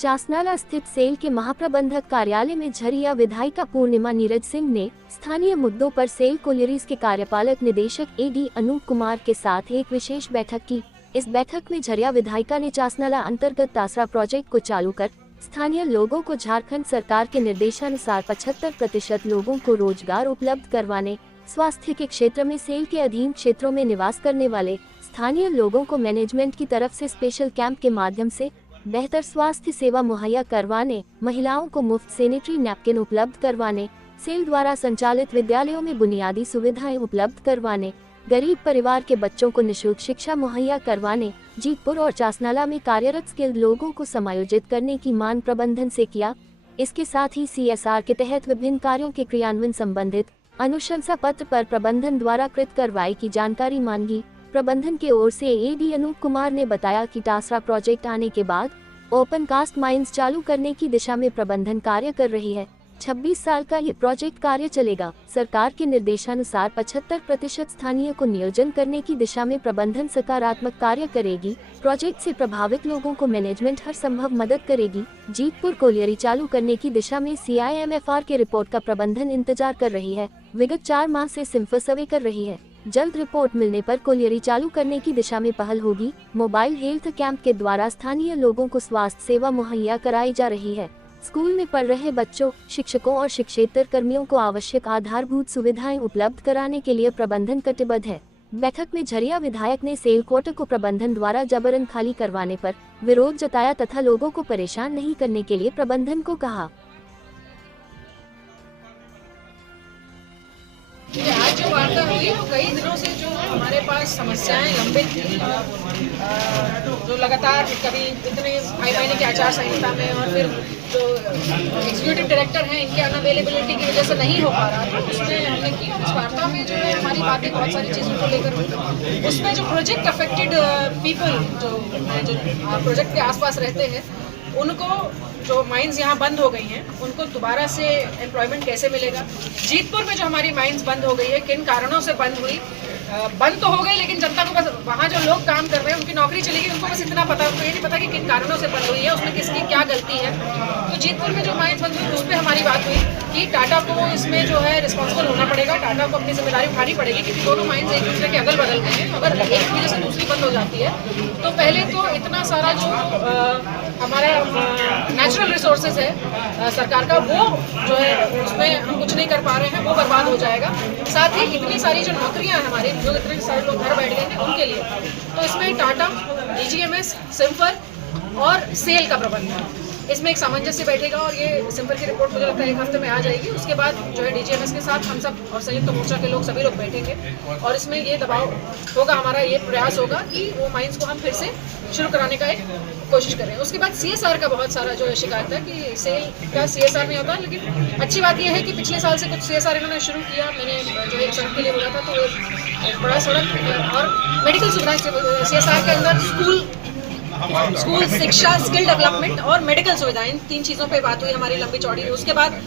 चासनाला स्थित सेल के महाप्रबंधक कार्यालय में झरिया विधायिका पूर्णिमा नीरज सिंह ने स्थानीय मुद्दों पर सेल कोलियरीज के कार्यपालक निदेशक एडी अनूप कुमार के साथ एक विशेष बैठक की। इस बैठक में झरिया विधायिका ने चासनाला अंतर्गत तासरा प्रोजेक्ट को चालू कर स्थानीय लोगों को झारखंड सरकार के निर्देशानुसार 75% लोगों को रोजगार उपलब्ध करवाने, स्वास्थ्य के क्षेत्र में सेल के अधीन क्षेत्रों में निवास करने वाले स्थानीय लोगों को मैनेजमेंट की तरफ से स्पेशल कैंप के माध्यम से बेहतर स्वास्थ्य सेवा मुहैया करवाने, महिलाओं को मुफ्त सैनिटरी नैपकिन उपलब्ध करवाने, सेल द्वारा संचालित विद्यालयों में बुनियादी सुविधाएं उपलब्ध करवाने, गरीब परिवार के बच्चों को निःशुल्क शिक्षा मुहैया करवाने, जीतपुर और चासनाला में कार्यरत स्किल्ड लोगों को समायोजित करने की मांग प्रबंधन से किया। इसके साथ ही CSR के तहत विभिन्न कार्यों के क्रियान्वयन संबंधित अनुशंसा पत्र पर प्रबंधन द्वारा कृत कार्रवाई की जानकारी मांगी। प्रबंधन के ओर से एडी अनूप कुमार ने बताया कि तासरा प्रोजेक्ट आने के बाद ओपन कास्ट माइंस चालू करने की दिशा में प्रबंधन कार्य कर रही है। 26 साल का ये प्रोजेक्ट कार्य चलेगा। सरकार के निर्देशानुसार 75% स्थानीय को नियोजन करने की दिशा में प्रबंधन सकारात्मक कार्य करेगी। प्रोजेक्ट से प्रभावित लोगों को मैनेजमेंट हर संभव मदद करेगी। जीतपुर कोलियरी चालू करने की दिशा में CIMFR के रिपोर्ट का प्रबंधन इंतजार कर रही है। विगत 4 माह से सिंफर सर्वे कर रही है। जल्द रिपोर्ट मिलने पर कोलियरी चालू करने की दिशा में पहल होगी। मोबाइल हेल्थ कैंप के द्वारा स्थानीय लोगों को स्वास्थ्य सेवा मुहैया कराई जा रही है। स्कूल में पढ़ रहे बच्चों, शिक्षकों और शिक्षेतर कर्मियों को आवश्यक आधारभूत सुविधाएं उपलब्ध कराने के लिए प्रबंधन कटिबद्ध है। बैठक में झरिया विधायक ने सेल क्वार्टर को प्रबंधन द्वारा जबरन खाली करवाने पर विरोध जताया तथा लोगों को परेशान नहीं करने के लिए प्रबंधन को कहा। आज जो वार्ता हुई वो कई दिनों से जो हमारे पास समस्याएं लंबित थी, जो लगातार कभी इतने 5 महीने की आचार संहिता में और फिर जो एग्जीक्यूटिव डायरेक्टर हैं इनके अनअवेलेबिलिटी की वजह से नहीं हो पा रहा था, उसमें हमने की उस वार्ता में जो है हमारी बातें बहुत सारी चीज़ों को लेकर हुई। उसमें जो प्रोजेक्ट अफेक्टेड पीपल जो प्रोजेक्ट के आसपास रहते हैं उनको जो माइंस यहाँ बंद हो गई हैं उनको दोबारा से एम्प्लॉयमेंट कैसे मिलेगा। जीतपुर में जो हमारी माइंस बंद हो गई है, किन कारणों से बंद हुई, बंद तो हो गई लेकिन जनता को बस वहाँ जो लोग काम कर रहे हैं उनकी नौकरी चली गई, उनको बस इतना पता, उनको ये नहीं पता कि किन कारणों से बंद हुई है, उसमें किसकी क्या गलती है। तो जीतपुर में जो माइंस बंद हुई उस पर हमारी बात हुई कि टाटा को इसमें जो है रिस्पॉन्सिबल होना पड़ेगा, टाटा को अपनी जिम्मेदारी उठानी पड़ेगी क्योंकि दोनों माइंस एक दूसरे के अगल बगल में हैं। अगर एक वजह से दूसरी बंद हो जाती है तो पहले तो इतना सारा जो हमारा नेचुरल रिसोर्सेज है सरकार का, वो जो है उसमें हम कुछ नहीं कर पा रहे हैं, वो बर्बाद हो जाएगा। साथ ही इतनी सारी जो नौकरियां हैं हमारी, जो इतने सारे लोग घर बैठ गए हैं उनके लिए, तो इसमें टाटा, DGMS, सिम्फर और सेल का प्रबंधन, इसमें एक सामंजस्य बैठेगा और ये सिम्फर की रिपोर्ट मुझे लगता है 1 हफ्ते में आ जाएगी। उसके बाद जो है DGMS के साथ हम सब और संयुक्त मोर्चा के लोग सभी लोग बैठेंगे और इसमें ये दबाव होगा, हमारा ये प्रयास होगा कि वो माइंस को हम फिर से शुरू कराने का एक कोशिश करें। उसके बाद CSR का बहुत सारा जो शिकायत है कि सेल का CSR नहीं होता, लेकिन अच्छी बात यह है कि पिछले साल से कुछ CSR इन्होंने शुरू किया। मैंने जो एक सड़क के लिए बोला था तो एक बड़ा सड़क और मेडिकल सुविधाएं CSR के अंदर स्कूल शिक्षा, स्किल डेवलपमेंट और मेडिकल सुविधाएं, इन 3 चीज़ों पे बात हुई हमारी लंबी चौड़ी। उसके बाद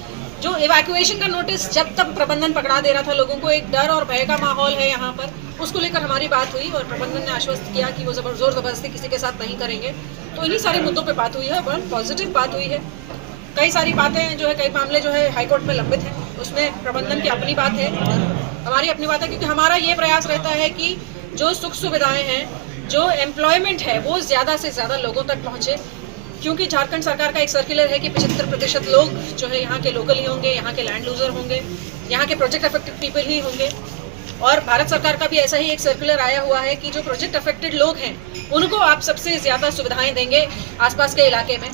जो इवैक्यूएशन का नोटिस जब तक प्रबंधन पकड़ा दे रहा था, लोगों को एक डर और भय का माहौल है यहाँ पर, उसको लेकर हमारी बात हुई और प्रबंधन ने आश्वस्त किया कि वो जोर जबरदस्ती किसी के साथ नहीं करेंगे। तो इन्हीं सारे मुद्दों पे बात हुई है, बहुत पॉजिटिव बात हुई है। कई सारी बातें जो है, कई मामले जो है हाईकोर्ट में लंबित हैं, उसमें प्रबंधन की अपनी बात है और हमारी अपनी बात है, क्योंकि हमारा ये प्रयास रहता है कि जो सुख सुविधाएँ हैं, जो एम्प्लॉयमेंट है, वो ज़्यादा से ज़्यादा लोगों तक पहुँचे। क्योंकि झारखंड सरकार का एक सर्कुलर है कि 75% लोग जो है यहाँ के लोकल ही होंगे, यहाँ के लैंड लूजर होंगे, यहाँ के प्रोजेक्ट अफेक्टेड पीपल ही होंगे। और भारत सरकार का भी ऐसा ही एक सर्कुलर आया हुआ है कि जो प्रोजेक्ट अफेक्टेड लोग हैं उनको आप सबसे ज़्यादा सुविधाएं देंगे आसपास के इलाके में।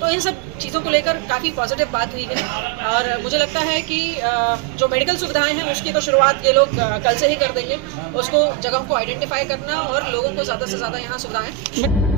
तो इन सब चीज़ों को लेकर काफ़ी पॉजिटिव बात हुई है और मुझे लगता है कि जो मेडिकल सुविधाएं हैं उसकी तो शुरुआत ये लोग कल से ही कर देंगे। उसको जगहों को आइडेंटिफाई करना और लोगों को ज़्यादा से ज़्यादा यहाँ सुविधाएं